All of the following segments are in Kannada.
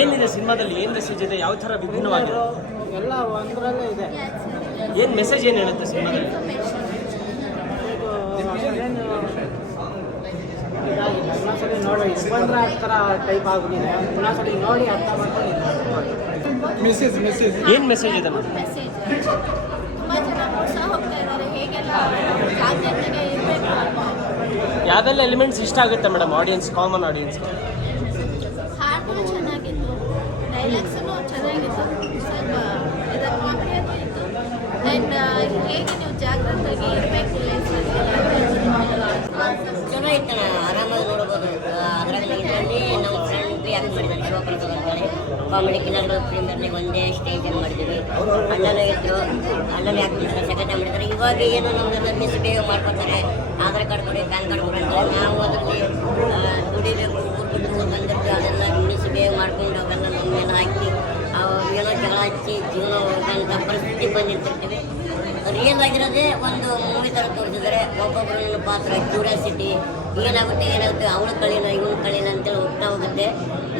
ಏನಿದೆ ಸಿನಿಮಾದಲ್ಲಿ? ಏನ್ ಮೆಸೇಜ್ ಇದೆ? ಯಾವ ತರ ವಿಭಿನ್ನವಾಗಿದೆ? ಎಲ್ಲ ಒಂದರಲ್ಲೇ ಇದೆ. ಏನ್ ಮೆಸೇಜ್ ಏನ್ ಹೇಳುತ್ತೆ ಸಿನಿಮಾದಲ್ಲಿ? ಇನ್ನೊಂದ್ಸಲಿ ನೋಡಿ ಆ ಥರ ಟೈಪ್ ಆಗಿದೆ ಇನ್ನೊಂದ್ಸಲಿ ನೋಡಿ ಅರ್ಥ ಮಾಡ್ಕೊಂಡು ಇದು ಮೆಸೇಜ್ ಮೆಸೇಜ್ ಏನು ಮೆಸೇಜ್ ಇದೆ ಮೇಡಮ್? ಮೆಸೇಜ್ ತುಂಬ ಜನ ಮೋಸ ಹೋಗ್ತಾ ಇದ್ದಾರೆ ಹೇಗೆಲ್ಲ ಜಾಗ್ರತೆಗೆ ಇರಬೇಕು ಯಾವೆಲ್ಲ ಎಲಿಮೆಂಟ್ಸ್ ಇಷ್ಟ ಆಗುತ್ತೆ ಮೇಡಮ್? ಆಡಿಯನ್ಸ್ ಕಾಮನ್ ಆಡಿಯನ್ಸ್ ಹಾಡು ಡೈಲಾಗ್ಸೂ ಚೆನ್ನಾಗಿತ್ತು ಸ್ವಲ್ಪ ಇದರ ಕಾಮಿಡಿ ಅದು ಇತ್ತು ಆ್ಯಂಡ್ ಹೇಗೆ ನೀವು ಜಾಗ್ರತೆಗೆ ಇರಬೇಕು ಆರಾಮಾಗಿ ನೋಡ್ಬೋದು ಅದರಲ್ಲಿ ನಮ್ಮ ಫ್ರೆಂಡ್ ಯಾಕೆ ಮಾಡಿದ್ದಾರೆ ಶಿವಪ್ರಸಾದ್ ಅಂತೇಳಿ ಕಾಮಿಡಿ ಕಿಲ್ಲರ್ ಫಿಲ್ಮಲ್ಲಿ ಒಂದೇ ಸ್ಟೇಜಲ್ಲಿ ಮಾಡಿದ್ದೀವಿ ಅಣ್ಣನೂ ಇದ್ರು ಅಣ್ಣನೇ ಆ್ಯಕ್ಟ್ ಸೆಕೆಂಡ್ ಟೈಮ್ ಮಾಡಿದ್ದಾರೆ ಇವಾಗ ಏನು ನಮ್ಮದನ್ನು ಮಿಸ್ ಬೇಗ ಮಾಡ್ಕೊತಾರೆ ಆಧಾರ್ ಕಾರ್ಡ್ ಕೊಡಿ ಪ್ಯಾನ್ ಕಾರ್ಡ್ ಕೊಡಿ ಅಂತಾರೆ ನಾವು ಅದರಲ್ಲಿ ದುಡಿಬೇಕು ಬಂದಿರ್ತಿರ್ತೀವಿ ರಿಯಲ್ ಆಗಿರೋದೇ ಒಂದು ಮೂವಿ ಥರ ತೋರಿಸಿದ್ದಾರೆ. ಒಬ್ಬೊಬ್ಬರ ಪಾತ್ರ ಕ್ಯೂರಿಯಾಸಿಟಿ ಏನಾಗುತ್ತೆ ಏನಾಗುತ್ತೆ ಅವಳು ಕಳೀನ ಇವನು ಕಳೀನ ಅಂತೇಳಿ ಹೋಗ್ತಾ ಹೋಗುತ್ತೆ.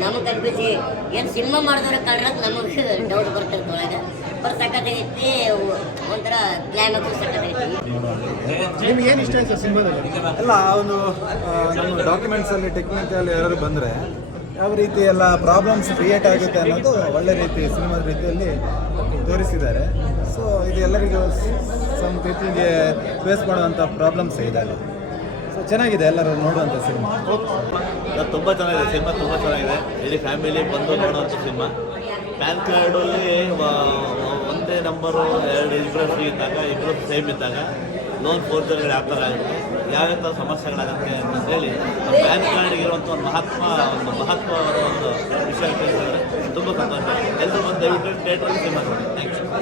ನಮಗೆ ಕಲ್ಪಿಸಿ ಏನು ಸಿನಿಮಾ ಮಾಡಿದವ್ರೆ ಕಳ್ರಕ್ಕೆ ನಮಗೆ ಡೌಟ್ ಬರ್ತಿರ್ತ ಒಳಗೆ. ಬಟ್ ಸಖತ್ತಾಗೈತಿ ಒಂಥರ ಕ್ಲೈಮ್ಯಾಕ್ಸ್ ಸಖತ್ತಾಗೈತಿ ನಿಮ್ಗೆ ಏನು ಇಷ್ಟ ಆಯ್ತು ಸಿನಿಮಾದಲ್ಲಿ? ಅಲ್ಲ ಒಂದು ಡಾಕ್ಯುಮೆಂಟ್ಸಲ್ಲಿ ಟೆಕ್ನಿಕಲ್ ಯಾರಾದ್ರು ಬಂದರೆ ಯಾವ ರೀತಿ ಎಲ್ಲ ಪ್ರಾಬ್ಲಮ್ಸ್ ಕ್ರಿಯೇಟ್ ಆಗುತ್ತೆ ಅನ್ನೋದು ಒಳ್ಳೆ ರೀತಿ ಸಿನಿಮಾದ ರೀತಿಯಲ್ಲಿ ತೋರಿಸಿದ್ದಾರೆ. ಸೊ ಇದು ಎಲ್ಲರಿಗೂ ಸಮ್ ಪೀಪಲ್ಗೆ ಫೇಸ್ ಮಾಡುವಂಥ ಪ್ರಾಬ್ಲಮ್ಸ್ ಇದ್ದಾವೆ ಸೊ ಚೆನ್ನಾಗಿದೆ ಎಲ್ಲರೂ ನೋಡುವಂಥ ಸಿನಿಮಾ ತುಂಬ ಚೆನ್ನಾಗಿದೆ ಸಿನಿಮಾ ತುಂಬ ಚೆನ್ನಾಗಿದೆ. ಇಡೀ ಫ್ಯಾಮಿಲಿ ಬಂದು ನೋಡುವಂಥ ಸಿನಿಮಾ ಪ್ಯಾನ್ ಕಾರ್ಡಲ್ಲಿ ಒಂದೇ ನಂಬರು ಎರಡು ಇಬ್ಬರು ಫ್ರೀ ಇದ್ದಾಗ ಇಬ್ಬರು ಸೇಮ್ ಇದ್ದಾಗ ಲೋನ್ ಫೋರ್ಜರ್ಗಳು ಯಾವ ಥರ ಆಗುತ್ತೆ? ಯಾವ ಥರ ಸಮಸ್ಯೆಗಳಾಗುತ್ತೆ ಅಂತಂದೇಳಿ ಪ್ಯಾನ್ ಕಾರ್ಡ್ ಇರುವಂಥ ಒಂದು ಮಹತ್ವ ಒಂದು ಮಹತ್ವವಾದ ಒಂದು ವಿಷಯ ಕೇಳಿದ್ರೆ ತುಂಬ ಸಂತೋಷ. ಎಲ್ಲರೂ ಬಂದು ದಯವಿಟ್ಟು ಥಿಯೇಟ್ರಲ್ಲಿ ಸಿನಿಮಾ ನೋಡಿ.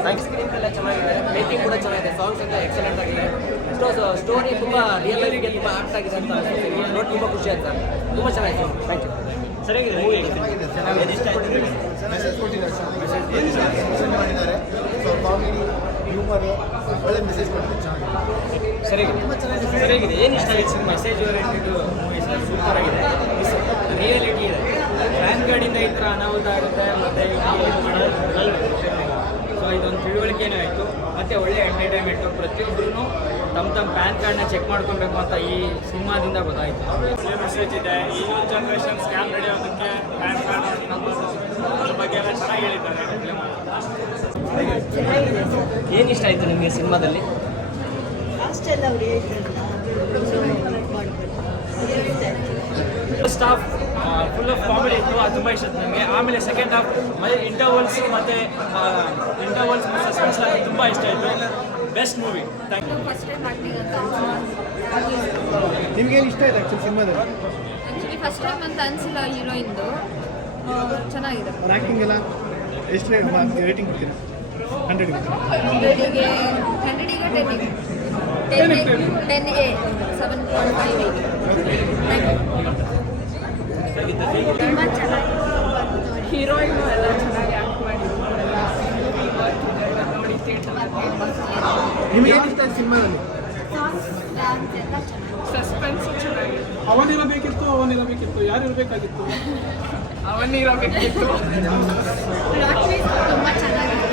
ಯು ಸ್ಕ್ರೀನ್ ಎಲ್ಲ ಚೆನ್ನಾಗಿದೆ. ಮೇಕಿಂಗ್ ಕೂಡ ಚೆನ್ನಾಗಿದೆ. ಸಾಂಗ್ಸ್ ಎಲ್ಲ ಎಕ್ಸಲೆಂಟ್ ಆಗಿದೆ. ಸ್ಟೋರಿ ತುಂಬ ರಿಯಲ್ ಲೈಫ್ಗೆ ತುಂಬ ಆಕ್ಟ್ ಆಗಿದೆ ಅಂತ ನೋಡಿ ತುಂಬ ಖುಷಿ ಆಯ್ತು ತುಂಬ ಚೆನ್ನಾಗಿದೆ ಥ್ಯಾಂಕ್ ಯು ಸರಿಯಾಗಿದೆ? ಮೂವಿ ಮೆಸೇಜ್ ಕೊಟ್ಟಿದ್ದಾರೆ ಮಾಡಿದ್ದಾರೆ ಸೊ ಕಾಮಿಡಿ ಹ್ಯೂಮರ್ ಒಳ್ಳೆ ಮೆಸೇಜ್ ಕೊಟ್ಟಿದ್ದಾರೆ ಚೆನ್ನಾಗಿದೆ ಸರಿಯಾಗಿದೆ. ಏನು ಇಷ್ಟ ಆಗಿದೆ ಮೆಸೇಜ್ ಓರಿಯೆಂಟೆಡ್ ಮೂವಿ ಸೂಪರ್ ಆಗಿದೆ. ರಿಯಾಲಿಟಿ ಇದೆ. ಪ್ಯಾನ್ ಕಾರ್ಡಿಂದ ಈ ಥರ ಅನಾಹುತ ಆಗುತ್ತೆ ಮತ್ತು ಸೊ ಇದೊಂದು ತಿಳುವಳಿಕೆನೂ ಆಯಿತು. ಮತ್ತು ಒಳ್ಳೆ ಎಂಟರ್ಟೈನ್ಮೆಂಟು ಪ್ರತಿಯೊಬ್ಬರೂ ತಮ್ಮ ತಮ್ಮ ಪ್ಯಾನ್ ಕಾರ್ಡ್ನ ಚೆಕ್ ಮಾಡ್ಕೊಬೇಕು ಅಂತ ಈ ಸಿನಿಮಾದಿಂದ ಗೊತ್ತಾಯಿತು. ಒಳ್ಳೆ ಮೆಸೇಜ್ ಇದೆ. ಈ ಒಂದು ಜನ್ರೇಷನ್ ಸ್ಕ್ಯಾಮ್ ನಡೆಯೋದಕ್ಕೆ ಪ್ಯಾನ್ ಕಾರ್ಡ್ ಅದ್ರ ಬಗ್ಗೆ ಎಲ್ಲ ಚೆನ್ನಾಗಿ ಹೇಳಿದ್ದಾರೆ. ಏನು ಇಷ್ಟ ಆಯಿತು ನಿಮಗೆ ಸಿನಿಮಾದಲ್ಲಿ? ಹಾಸ್ಟೆಲ್ ಅವ್ರು first half full of comedy ಇತ್ತು ಅದು ತುಂಬ ಇಷ್ಟ ನನಗೆ. ಆಮೇಲೆ ಸೆಕೆಂಡ್ ಹಾಫ್ ಮತ್ತೆ ಇಂಟರ್ವಲ್ಸ್ ಮತ್ತು ಇಂಟರ್ವಲ್ಸ್ ಸಸ್ಪೆನ್ಸ್ ತುಂಬ ಇಷ್ಟ ಆಯಿತು. Best movie thank you first time ಅಂತ ನಿಮ್ಗೆ ಏನು ಇಷ್ಟ ಆಯ್ತು ಆ್ಯಕ್ಚುಲಿ ಸಿನಿಮಾದಲ್ಲಿ? ಆ್ಯಕ್ಚುಲಿ ಫಸ್ಟ್ ಟೈಮ್ ಅಂತ ಅನಿಸಿಲ್ಲ ಹೀರೋಯಿಂದು ಚೆನ್ನಾಗಿದೆ. ರ್ಯಾಂಕಿಂಗ್ ಎಲ್ಲ ಎಷ್ಟು ರೇಟಿಂಗ್ ಕೊಡ್ತೀರಾ? ಹಂಡ್ರೆಡ್ ಹಂಡ್ರೆಡಿಗೆ ಹಂಡ್ರೆಡಿಗೆ ಟೆನ್ನಿಗೆ ten ten a seven point five ತುಂಬ ಚೆನ್ನಾಗಿ ಹೀರೋಯಿನು ಎಲ್ಲ ಚೆನ್ನಾಗಿ ಆ್ಯಕ್ಟ್ ಮಾಡಿದ್ರು. ನೋಡಿ ನಿಮ್ಗೆ ಏನು ಇಷ್ಟ ಆಯ್ತು ಸಿನಿಮಾದಲ್ಲಿ? ಸಾಂಗ್ಸ್ ಡ್ಯಾನ್ಸ್ ಎಲ್ಲ ಚೆನ್ನಾಗಿ ಸಸ್ಪೆನ್ಸ್ ಚೆನ್ನಾಗಿದೆ. ಅವನಿರಬೇಕಿತ್ತು ಅವನಿರಬೇಕಿತ್ತು. ಯಾರು ಇರಬೇಕಾಗಿತ್ತು ಅವನಿರಬೇಕಿತ್ತು ತುಂಬ ಚೆನ್ನಾಗಿತ್ತು